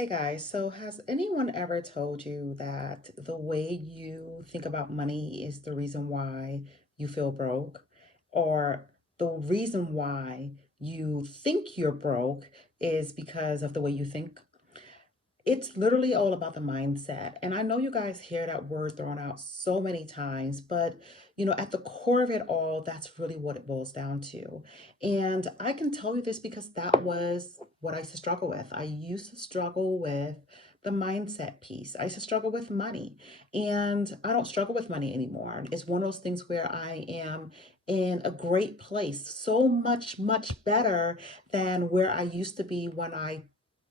Hey guys, so has anyone ever told you that the way you think about money is the reason why you feel broke? Or the reason why you think you're broke is because of the way you think? It's literally all about the mindset. And I know you guys hear that word thrown out so many times, but at the core of it all, that's really what it boils down to. And I can tell you this because that was what I used to struggle with. I used to struggle with the mindset piece. I used to struggle with money, and I don't struggle with money anymore. It's one of those things where I am in a great place, so much, much better than where I used to be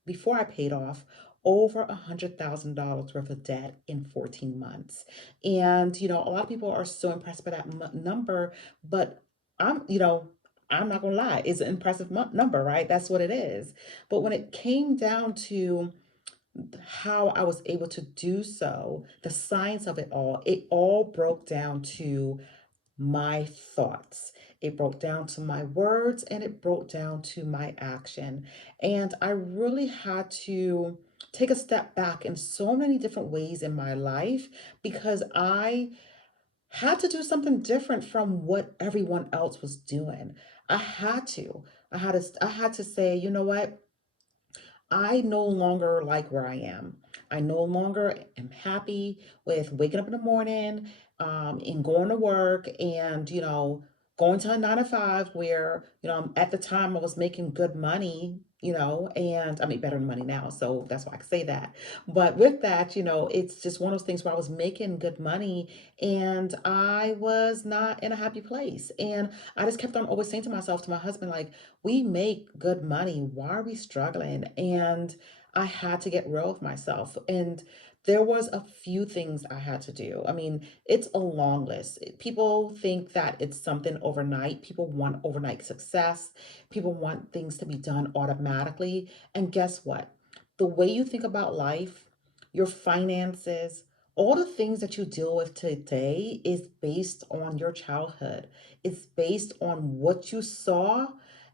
before I paid off over $100,000 worth of debt in 14 months. And, a lot of people are so impressed by that number, but I'm, you know, I'm not gonna lie, it's an impressive number, right? That's what it is. But when it came down to how I was able to do so, the science of it all broke down to my thoughts. It broke down to my words and it broke down to my action. And I really had to take a step back in so many different ways in my life because I had to do something different from what everyone else was doing. I had to. I had to say, you know what? I no longer like where I am. I no longer am happy with waking up in the morning, and going to work and, going to a 9 to 5 where, at the time I was making good money, and I make better money now. So that's why I can say that. But with that, it's just one of those things where I was making good money and I was not in a happy place. And I just kept on always saying to myself, to my husband, like, we make good money. Why are we struggling? And I had to get real with myself. And there was a few things I had to do. I mean, it's a long list. People think that it's something overnight. People want overnight success. People want things to be done automatically. And guess what? The way you think about life, your finances, all the things that you deal with today is based on your childhood. It's based on what you saw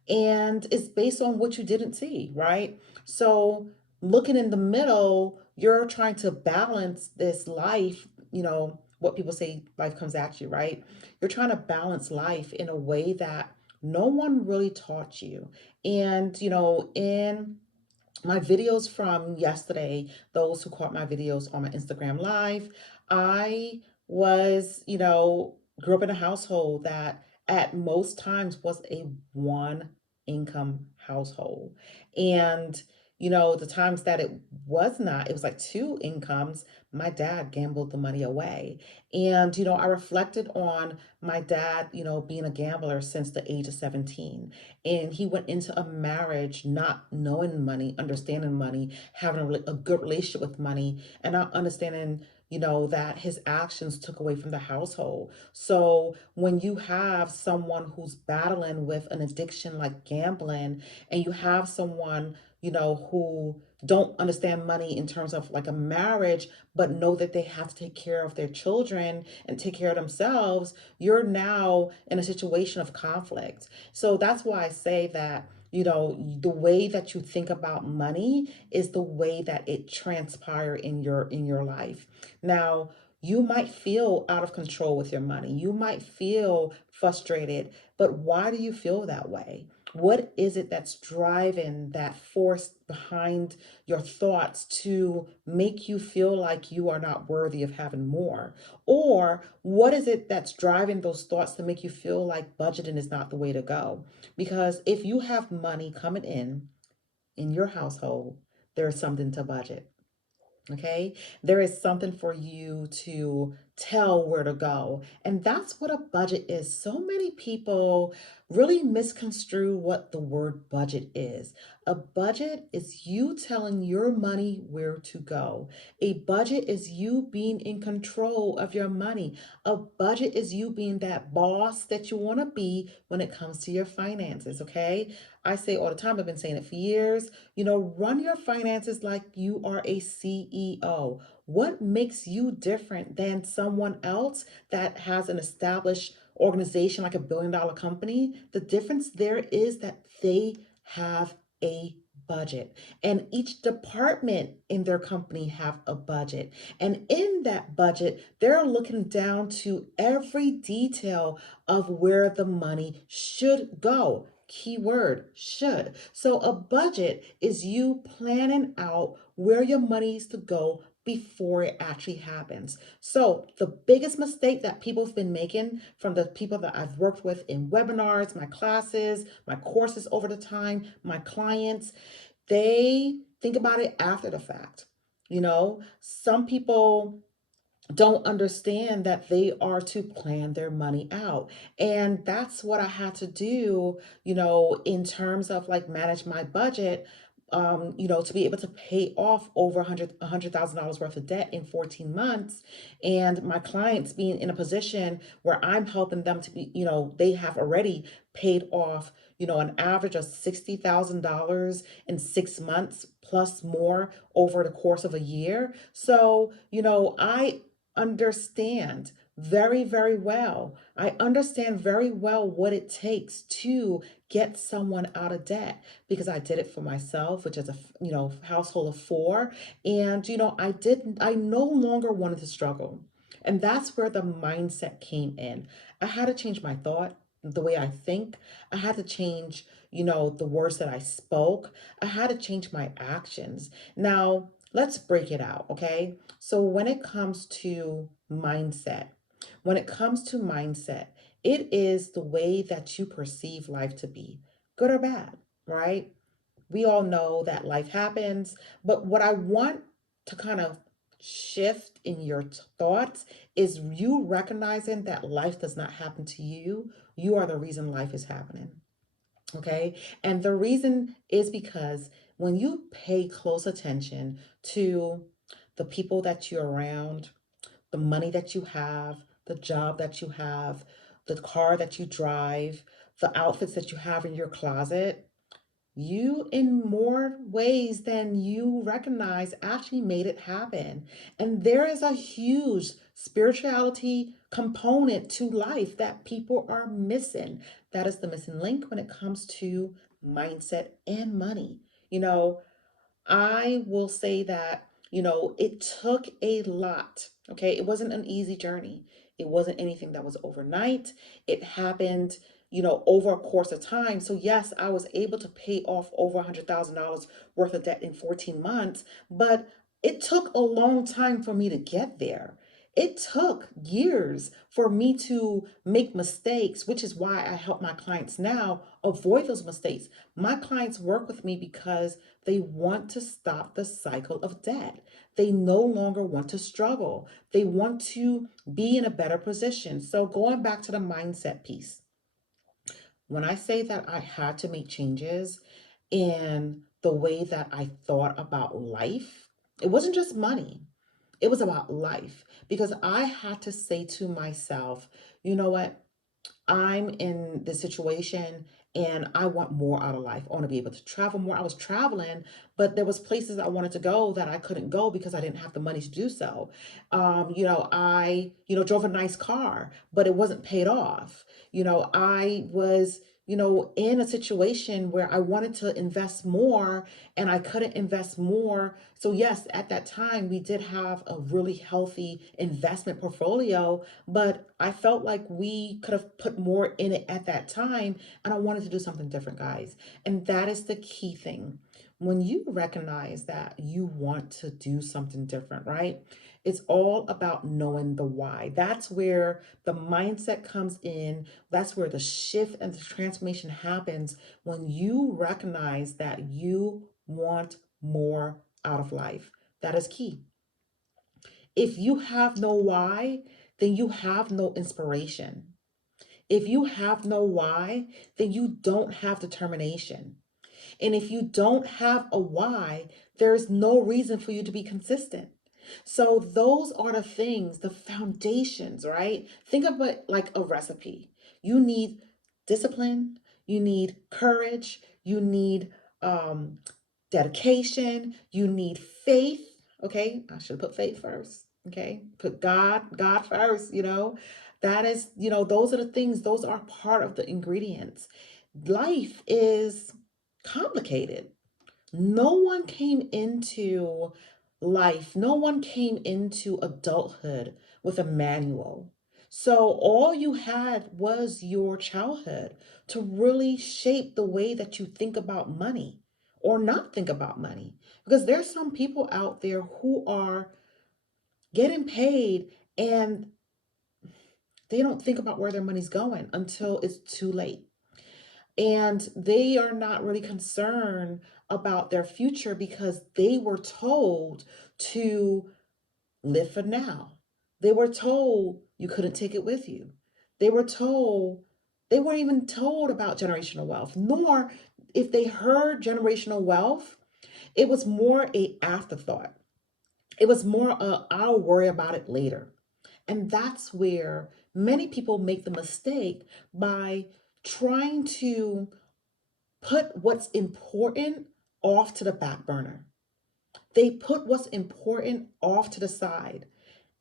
and it's based on what you didn't see, right? So, looking in the middle, you're trying to balance this life, what people say life comes at you, right? You're trying to balance life in a way that no one really taught you. And, in my videos from yesterday, those who caught my videos on my Instagram live, I was, grew up in a household that at most times was a one income household. And, the times that it was not, it was like two incomes, my dad gambled the money away. And, I reflected on my dad, being a gambler since the age of 17, and he went into a marriage not knowing money, understanding money, having a good relationship with money, and not understanding, that his actions took away from the household. So when you have someone who's battling with an addiction like gambling, and you have someone, who don't understand money in terms of like a marriage, but know that they have to take care of their children and take care of themselves, you're now in a situation of conflict. So that's why I say that, the way that you think about money is the way that it transpire in your life. Now, you might feel out of control with your money. You might feel frustrated, but why do you feel that way? What is it that's driving that force behind your thoughts to make you feel like you are not worthy of having more? Or what is it that's driving those thoughts to make you feel like budgeting is not the way to go? Because if you have money coming in your household, there's something to budget. Okay, there is something for you to tell where to go. And that's what a budget is. So many people really misconstrue what the word budget is. A budget is you telling your money where to go. A budget is you being in control of your money. A budget is you being that boss that you want to be when it comes to your finances. Okay, I say all the time, I've been saying it for years. Run your finances like you are a CEO. What makes you different than someone else that has an established organization like a $1 billion company? The difference there is that they have a budget, and each department in their company have a budget. And in that budget, they're looking down to every detail of where the money should go. Keyword should. So a budget is you planning out where your money is to go before it actually happens. So the biggest mistake that people have been making, from the people that I've worked with in webinars, my classes, my courses over the time, my clients, they think about it after the fact. Some people don't understand that they are to plan their money out. And that's what I had to do, in terms of like manage my budget, to be able to pay off over $100,000 worth of debt in 14 months. And my clients being in a position where I'm helping them to be, they have already paid off, an average of $60,000 in 6 months plus more over the course of a year. So, I understand very, very well. I understand very well what it takes to get someone out of debt, because I did it for myself, which is a household of four. And I no longer wanted to struggle. And that's where the mindset came in. I had to change my thought, the way I think. I had to change, the words that I spoke. I had to change my actions. Now, let's break it out, okay? So when it comes to mindset, it is the way that you perceive life to be, good or bad, right? We all know that life happens, but what I want to kind of shift in your thoughts is you recognizing that life does not happen to you. You are the reason life is happening. Okay. And the reason is because when you pay close attention to the people that you're around, the money that you have, the job that you have, the car that you drive, the outfits that you have in your closet, you, in more ways than you recognize, actually made it happen. And there is a huge spirituality component to life that people are missing. That is the missing link when it comes to mindset and money. You know, I will say that, it took a lot. Okay. It wasn't an easy journey. It wasn't anything that was overnight. It happened, over a course of time. So, yes, I was able to pay off over $100,000 worth of debt in 14 months, but it took a long time for me to get there. It took years for me to make mistakes, which is why I help my clients now avoid those mistakes. My clients work with me because they want to stop the cycle of debt. They no longer want to struggle. They want to be in a better position. So, going back to the mindset piece, when I say that I had to make changes in the way that I thought about life, it wasn't just money, it was about life, because I had to say to myself, you know what? I'm in this situation and I want more out of life. I want to be able to travel more. I was traveling, but there was places I wanted to go that I couldn't go because I didn't have the money to do so. I, drove a nice car, but it wasn't paid off. I was, in a situation where I wanted to invest more and I couldn't invest more. So yes, at that time we did have a really healthy investment portfolio, but I felt like we could have put more in it at that time, and I wanted to do something different, guys. And that is the key thing. When you recognize that you want to do something different, right? It's all about knowing the why. That's where the mindset comes in. That's where the shift and the transformation happens, when you recognize that you want more out of life. That is key. If you have no why, then you have no inspiration. If you have no why, then you don't have determination. And if you don't have a why, there's no reason for you to be consistent. So those are the things, the foundations, right? Think of it like a recipe. You need discipline, you need courage, you need um, dedication, you need faith. Okay, I should have put faith first. Okay, put God first. That is, those are the things, those are part of the ingredients. Life is complicated. No one came into life, no one came into adulthood with a manual. So all you had was your childhood to really shape the way that you think about money or not think about money. Because there's some people out there who are getting paid and they don't think about where their money's going until it's too late. And they are not really concerned about their future because they were told to live for now. They were told you couldn't take it with you. They were told, they weren't even told about generational wealth, nor if they heard generational wealth, it was more a afterthought. It was more I'll worry about it later. And that's where many people make the mistake by trying to put what's important off to the back burner. They put what's important off to the side.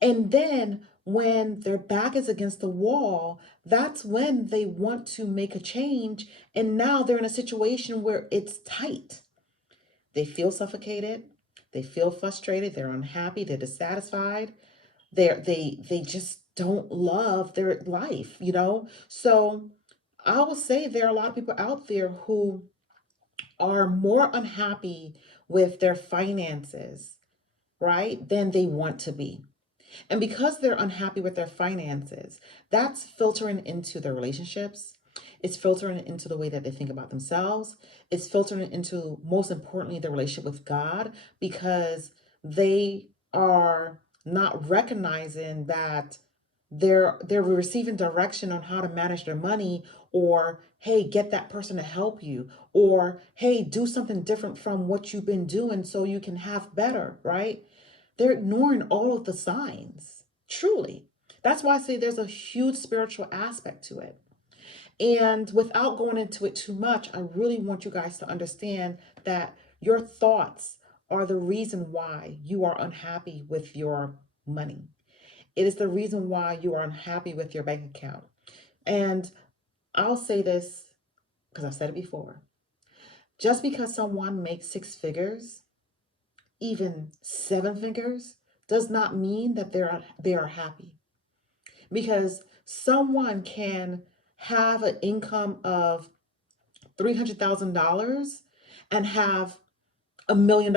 And then when their back is against the wall, that's when they want to make a change. And now they're in a situation where it's tight. They feel suffocated. They feel frustrated. They're unhappy. They're dissatisfied. They just don't love their life, you know? So I will say there are a lot of people out there who are more unhappy with their finances, right, than they want to be. And because they're unhappy with their finances, that's filtering into their relationships. It's filtering into the way that they think about themselves. It's filtering into, most importantly, the relationship with God because they are not recognizing that they're receiving direction on how to manage their money, or hey, get that person to help you, or hey, do something different from what you've been doing so you can have better, right? They're ignoring all of the signs, truly. That's why I say there's a huge spiritual aspect to it. And without going into it too much, I really want you guys to understand that your thoughts are the reason why you are unhappy with your money. It is the reason why you are unhappy with your bank account. And I'll say this because I've said it before. Just because someone makes six figures, even seven figures, does not mean that they are happy. Because someone can have an income of $300,000 and have $1 million,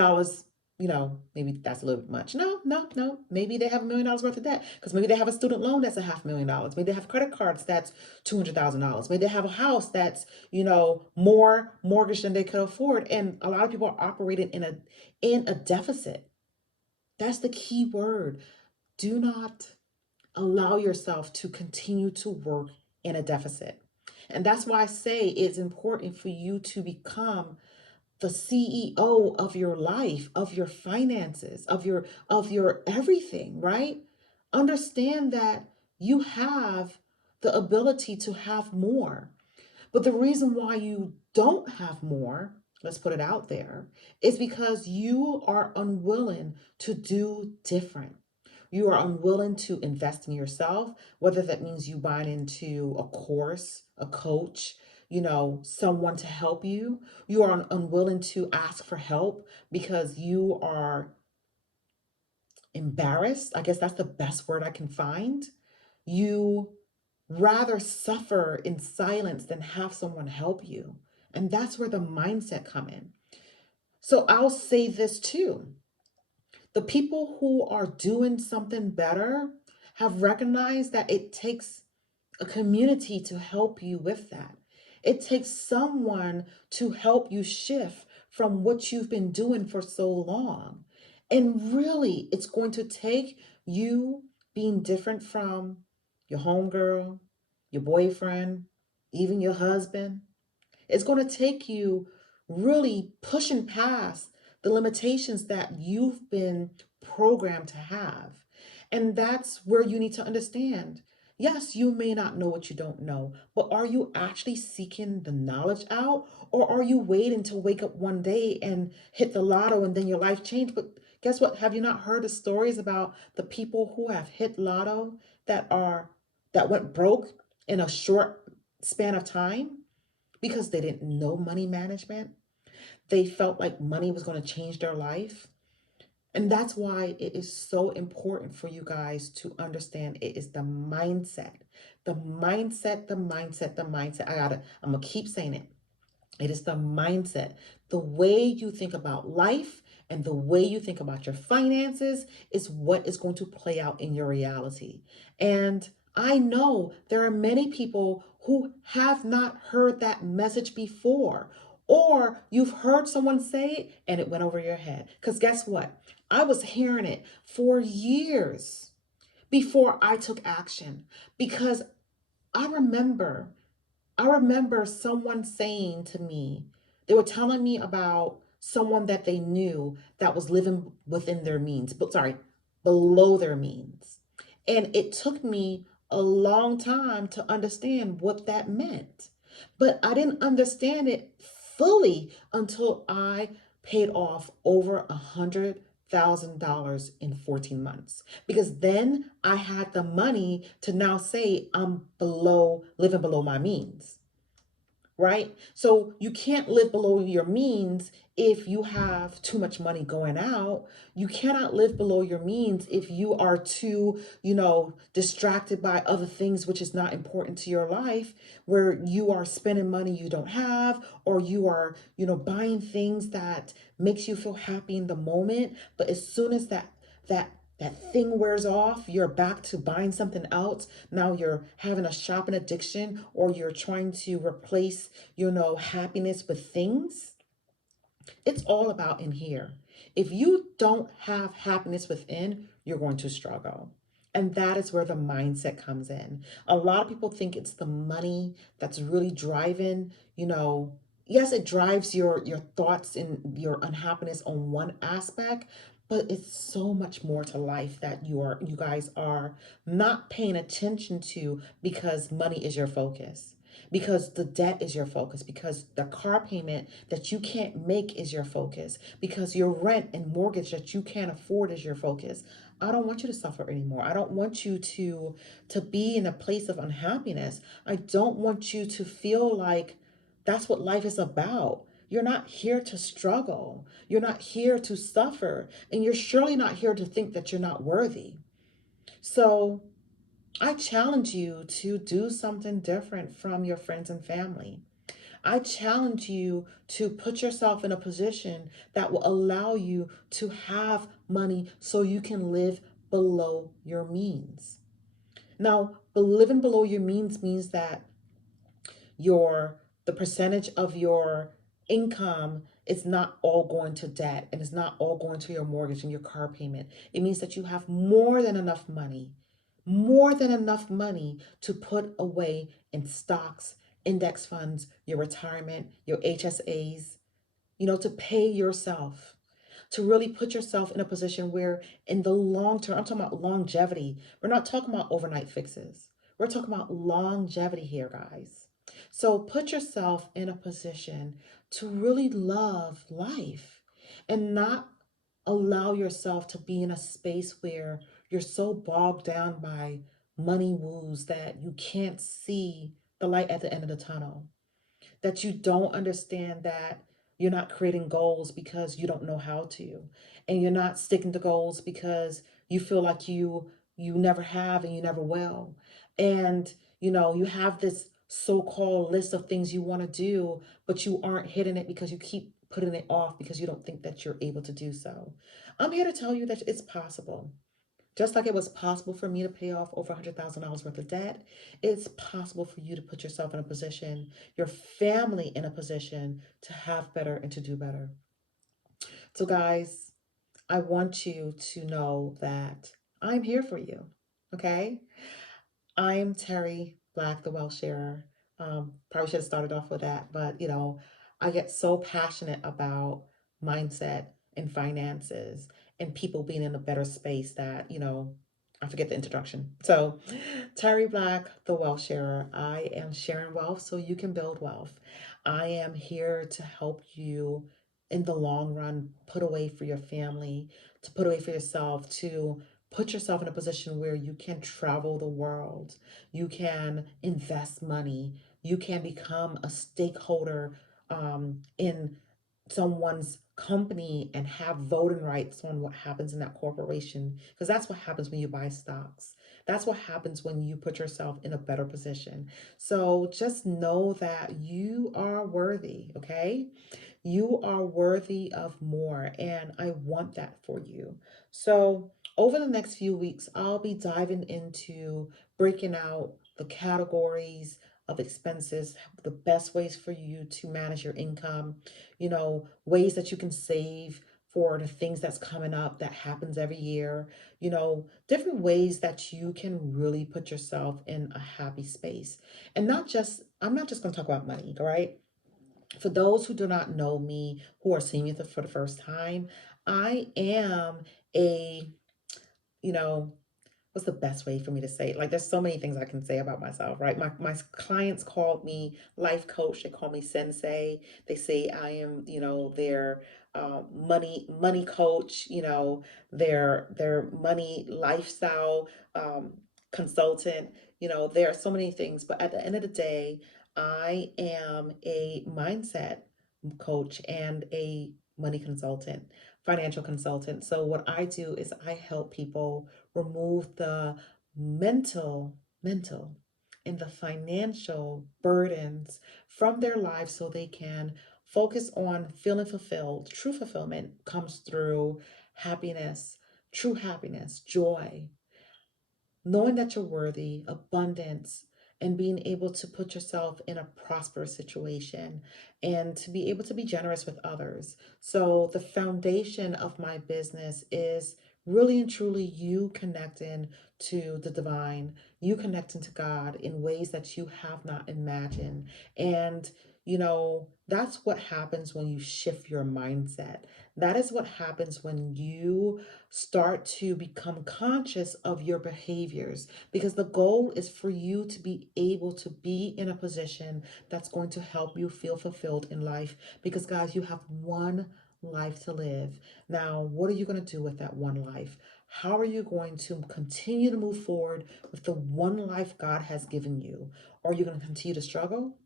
maybe that's a little bit much. No, no, no. Maybe they have $1 million worth of debt because maybe they have a student loan that's $500,000. Maybe they have credit cards that's $200,000. Maybe they have a house that's, more mortgage than they could afford. And a lot of people are operating in a deficit. That's the key word. Do not allow yourself to continue to work in a deficit. And that's why I say it's important for you to become the CEO of your life, of your finances, of your everything, right? Understand that you have the ability to have more. But the reason why you don't have more, let's put it out there, is because you are unwilling to do different. You are unwilling to invest in yourself, whether that means you buying into a course, a coach, someone to help you. You are unwilling to ask for help because you are embarrassed. I guess that's the best word I can find. You rather suffer in silence than have someone help you. And that's where the mindset come in. So I'll say this too. The people who are doing something better have recognized that it takes a community to help you with that. It takes someone to help you shift from what you've been doing for so long. And really, it's going to take you being different from your homegirl, your boyfriend, even your husband. It's going to take you really pushing past the limitations that you've been programmed to have. And that's where you need to understand. Yes, you may not know what you don't know, but are you actually seeking the knowledge out? Or are you waiting to wake up one day and hit the lotto and then your life changed? But guess what? Have you not heard the stories about the people who have hit lotto that went broke in a short span of time? Because they didn't know money management. they felt like money was going to change their life. And that's why it is so important for you guys to understand it is the mindset. The mindset, the mindset, the mindset. I'm gonna keep saying it. It is the mindset. The way you think about life and the way you think about your finances is what is going to play out in your reality. And I know there are many people who have not heard that message before, or you've heard someone say it and it went over your head. Because guess what? I was hearing it for years before I took action because I remember I remember someone saying to me, they were telling me about someone that they knew that was living within their means, but sorry, below their means. And it took me a long time to understand what that meant. But I didn't understand it fully until I paid off over $100,000 in 14 months. Because then I had the money to now say I'm living below my means, right? So you can't live below your means if you have too much money going out. You cannot live below your means if you are too, distracted by other things, which is not important to your life, where you are spending money you don't have, or you are, buying things that makes you feel happy in the moment. But as soon as that that thing wears off, you're back to buying something else. Now you're having a shopping addiction, or you're trying to replace, happiness with things. It's all about in here. If you don't have happiness within, you're going to struggle. And that is where the mindset comes in. A lot of people think it's the money that's really driving, yes, it drives your thoughts and your unhappiness on one aspect, but it's so much more to life that you guys are not paying attention to because money is your focus, because the debt is your focus, because the car payment that you can't make is your focus, because your rent and mortgage that you can't afford is your focus. I don't want you to suffer anymore. I don't want you to be in a place of unhappiness. I don't want you to feel like that's what life is about. You're not here to struggle. You're not here to suffer. And you're surely not here to think that you're not worthy. So I challenge you to do something different from your friends and family. I challenge you to put yourself in a position that will allow you to have money so you can live below your means. Now, living below your means that your the percentage of your income is not all going to debt, and it's not all going to your mortgage and your car payment. It means that you have more than enough money to put away in stocks, index funds, your retirement, your HSAs, to pay yourself, to really put yourself in a position where in the long term, I'm talking about longevity. We're not talking about overnight fixes. We're talking about longevity here, guys. So put yourself in a position to really love life and not allow yourself to be in a space where you're so bogged down by money woos that you can't see the light at the end of the tunnel, that you don't understand that you're not creating goals because you don't know how to, and you're not sticking to goals because you feel like you never have and you never will. And you have this so-called list of things you want to do, but you aren't hitting it because you keep putting it off because you don't think that you're able to do so. I'm here to tell you that it's possible. Just like it was possible for me to pay off over $100,000 worth of debt, it's possible for you to put yourself in a position, your family in a position to have better and to do better. So, guys, I want you to know that I'm here for you. Okay? I'm Terry Black, the Wealth Sharer. Probably should have started off with that, but I get so passionate about mindset and finances and people being in a better space that, I forget the introduction. So, Terry Black, the Wealth Sharer. I am sharing wealth so you can build wealth. I am here to help you in the long run put away for your family, to put away for yourself, to put yourself in a position where you can travel the world, you can invest money, you can become a stakeholder in someone's company and have voting rights on what happens in that corporation, because that's what happens when you buy stocks. That's what happens when you put yourself in a better position. So just know that you are worthy, okay? You are worthy of more, and I want that for you. So, over the next few weeks, I'll be diving into breaking out the categories of expenses, the best ways for you to manage your income, ways that you can save for the things that's coming up that happens every year, different ways that you can really put yourself in a happy space. And I'm not just going to talk about money, all right? For those who do not know me, who are seeing me for the first time, I am a, you know, what's the best way for me to say it? Like, there's so many things I can say about myself, right? My clients call me life coach. They call me sensei. They say I am, their money coach. Their money lifestyle consultant. There are so many things, but at the end of the day, I am a mindset coach and a money consultant, financial consultant. So what I do is I help people remove the mental and the financial burdens from their lives so they can focus on feeling fulfilled. True fulfillment comes through happiness, joy, knowing that you're worthy, abundance, and being able to put yourself in a prosperous situation and to be able to be generous with others. So, the foundation of my business is really and truly you connecting to the divine, you connecting to God in ways that you have not imagined. And that's what happens when you shift your mindset. That is what happens when you start to become conscious of your behaviors, because the goal is for you to be able to be in a position that's going to help you feel fulfilled in life. Because, guys, you have one life to live. Now, what are you going to do with that one life? How are you going to continue to move forward with the one life God has given you? Are you going to continue to struggle?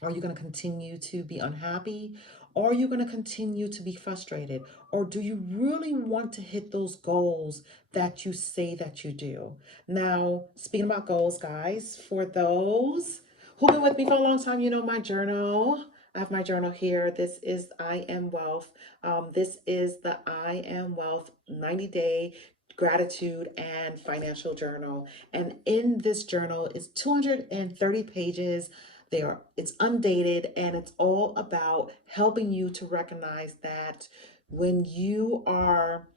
Are you going to continue to be unhappy? Or are you going to continue to be frustrated? Or do you really want to hit those goals that you say that you do? Now, speaking about goals, guys, for those who've been with me for a long time, you know my journal. I have my journal here. This is I Am Wealth. This is the I Am Wealth 90-day gratitude and financial journal. And in this journal is 230 pages. It's undated, and it's all about helping you to recognize that when you are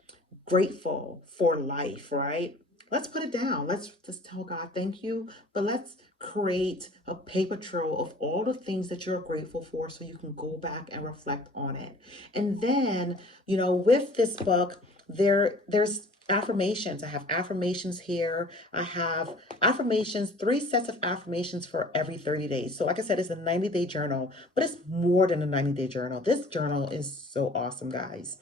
grateful for life, right? Let's put it down. Let's just tell God thank you, but let's create a paper trail of all the things that you're grateful for so you can go back and reflect on it. And then, with this book, there's affirmations. I have affirmations here. I have affirmations, 3 sets of affirmations for every 30 days. So like I said, it's a 90-day journal, but it's more than a 90-day journal. This journal is so awesome, guys.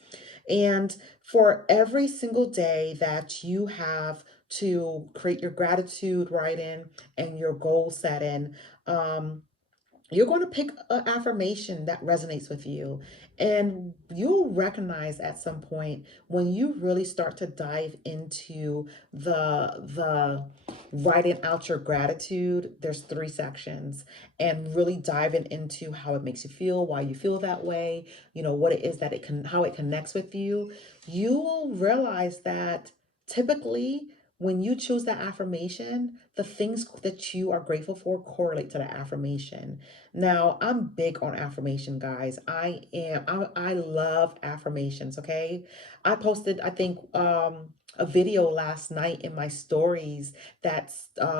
And for every single day that you have to create your gratitude writing and your goal setting, you're going to pick an affirmation that resonates with you. And you'll recognize at some point when you really start to dive into the writing out your gratitude. There's 3 sections, and really diving into how it makes you feel, why you feel that way, what it is that how it connects with you. You will realize that typically when you choose that affirmation, the things that you are grateful for correlate to that affirmation. Now, I'm big on affirmation, guys. I love affirmations, okay? I posted, I think, a video last night in my stories that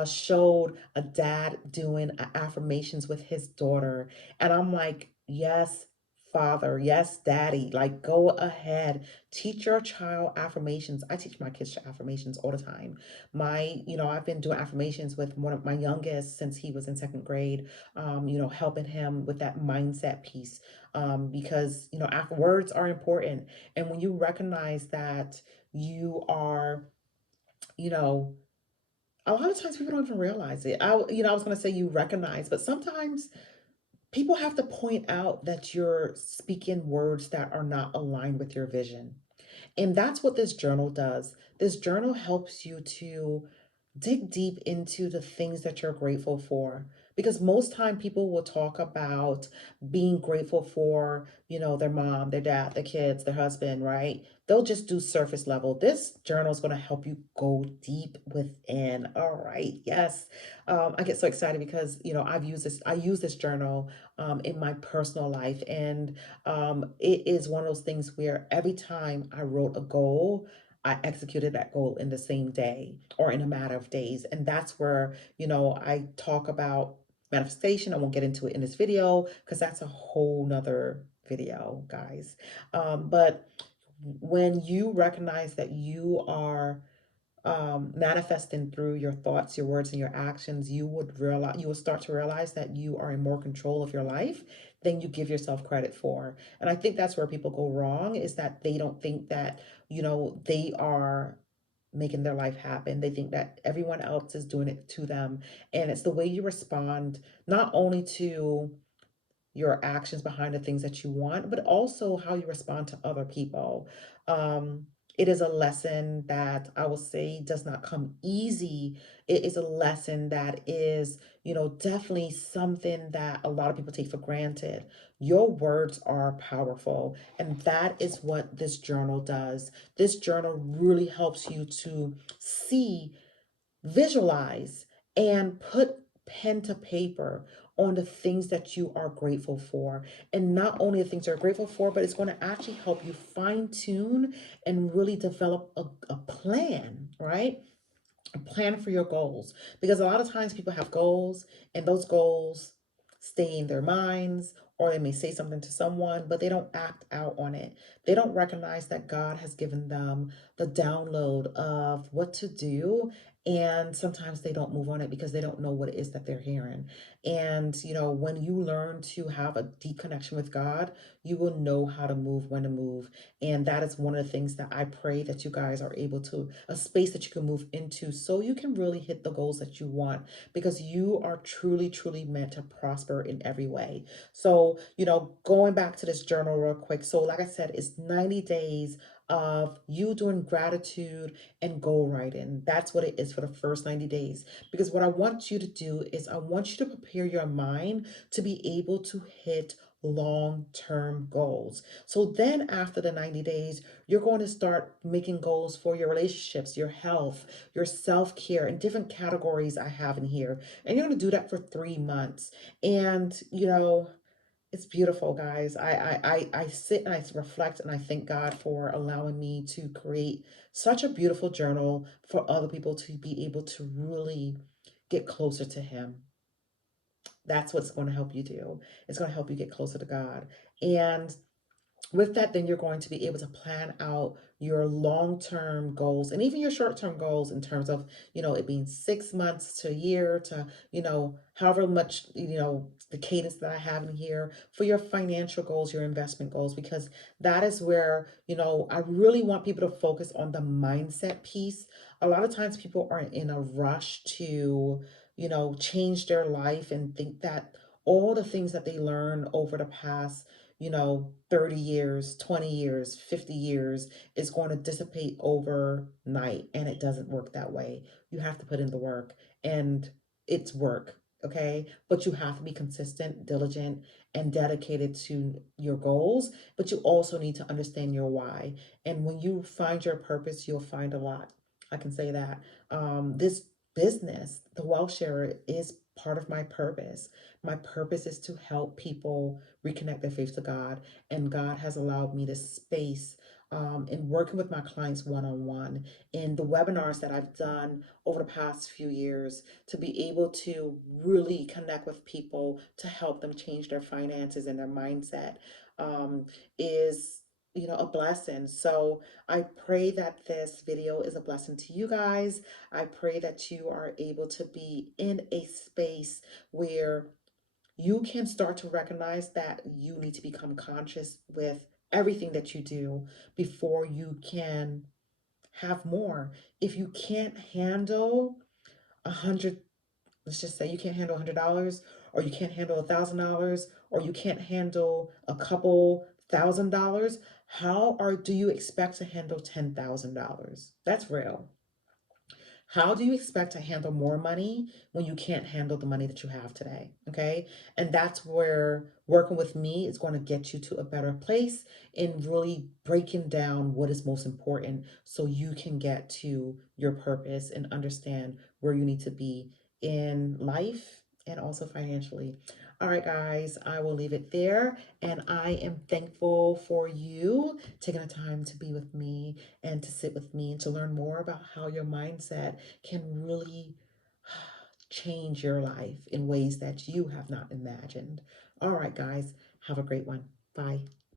showed a dad doing affirmations with his daughter. And I'm like, yes, father, yes, daddy, like go ahead, teach your child affirmations. I teach my kids affirmations all the time. I've been doing affirmations with one of my youngest since he was in second grade, helping him with that mindset piece. Because, words are important. And when you recognize that you are, you know, a lot of times people don't even realize it. I was going to say you recognize, but sometimes people have to point out that you're speaking words that are not aligned with your vision. And that's what this journal does. This journal helps you to dig deep into the things that you're grateful for, because most time people will talk about being grateful for, their mom, their dad, their kids, their husband, right? They'll just do surface level. This journal is going to help you go deep within. All right, yes. I get so excited because I use this journal in my personal life, and it is one of those things where every time I wrote a goal, I executed that goal in the same day or in a matter of days. And that's where, I talk about manifestation. I won't get into it in this video because that's a whole nother video, guys. But when you recognize that you are manifesting through your thoughts, your words, and your actions, you will start to realize that you are in more control of your life than you give yourself credit for. And I think that's where people go wrong, is that they don't think that, they are making their life happen. They think that everyone else is doing it to them. And it's the way you respond, not only to your actions behind the things that you want, but also how you respond to other people. Um, it is a lesson that I will say does not come easy. It is a lesson that is, definitely something that a lot of people take for granted. Your words are powerful, and that is what this journal does. This journal really helps you to see, visualize, and put pen to paper on the things that you are grateful for. And not only the things you're grateful for, but it's going to actually help you fine tune and really develop a plan, right? A plan for your goals, because a lot of times people have goals and those goals stay in their minds, or they may say something to someone but they don't act out on it. They don't recognize that God has given them the download of what to do, and sometimes they don't move on it because they don't know what it is that they're hearing. And when you learn to have a deep connection with God, you will know how to move, when to move. And that is one of the things that I pray that you guys are able to, a space that you can move into so you can really hit the goals that you want, because you are truly, truly meant to prosper in every way. So, going back to this journal real quick. So, like I said, it's 90 days of you doing gratitude and goal writing. That's what it is for the first 90 days. Because what I want you to do is I want you to prepare your mind to be able to hit long-term goals. So then after the 90 days, you're going to start making goals for your relationships, your health, your self-care, and different categories I have in here. And you're going to do that for 3 months. And, it's beautiful, guys. I sit and I reflect and I thank God for allowing me to create such a beautiful journal for other people to be able to really get closer to Him. That's what's going to help you do. It's going to help you get closer to God. And with that, then you're going to be able to plan out your long-term goals and even your short-term goals, in terms of, it being 6 months to a year to, however much, the cadence that I have in here for your financial goals, your investment goals, because that is where, I really want people to focus on the mindset piece. A lot of times people are in a rush to, change their life and think that all the things that they learned over the past, 30 years, 20 years, 50 years is going to dissipate overnight. And it doesn't work that way. You have to put in the work, and it's work. Okay. But you have to be consistent, diligent, and dedicated to your goals. But you also need to understand your why. And when you find your purpose, you'll find a lot. I can say that. This business, the Wealth Share, is part of my purpose. My purpose is to help people reconnect their faith to God. And God has allowed me this space in working with my clients one on one, in the webinars that I've done over the past few years, to be able to really connect with people to help them change their finances and their mindset, is, a blessing. So I pray that this video is a blessing to you guys. I pray that you are able to be in a space where you can start to recognize that you need to become conscious with everything that you do before you can have more. If you can't handle 100, let's just say you can't handle $100, or you can't handle $1,000, or you can't handle a couple $1,000, do you expect to handle $10,000? That's real. How do you expect to handle more money when you can't handle the money that you have today? Okay. And that's where working with me is going to get you to a better place in really breaking down what is most important so you can get to your purpose and understand where you need to be in life and also financially. All right, guys, I will leave it there. And I am thankful for you taking the time to be with me and to sit with me and to learn more about how your mindset can really change your life in ways that you have not imagined. All right, guys, have a great one. Bye.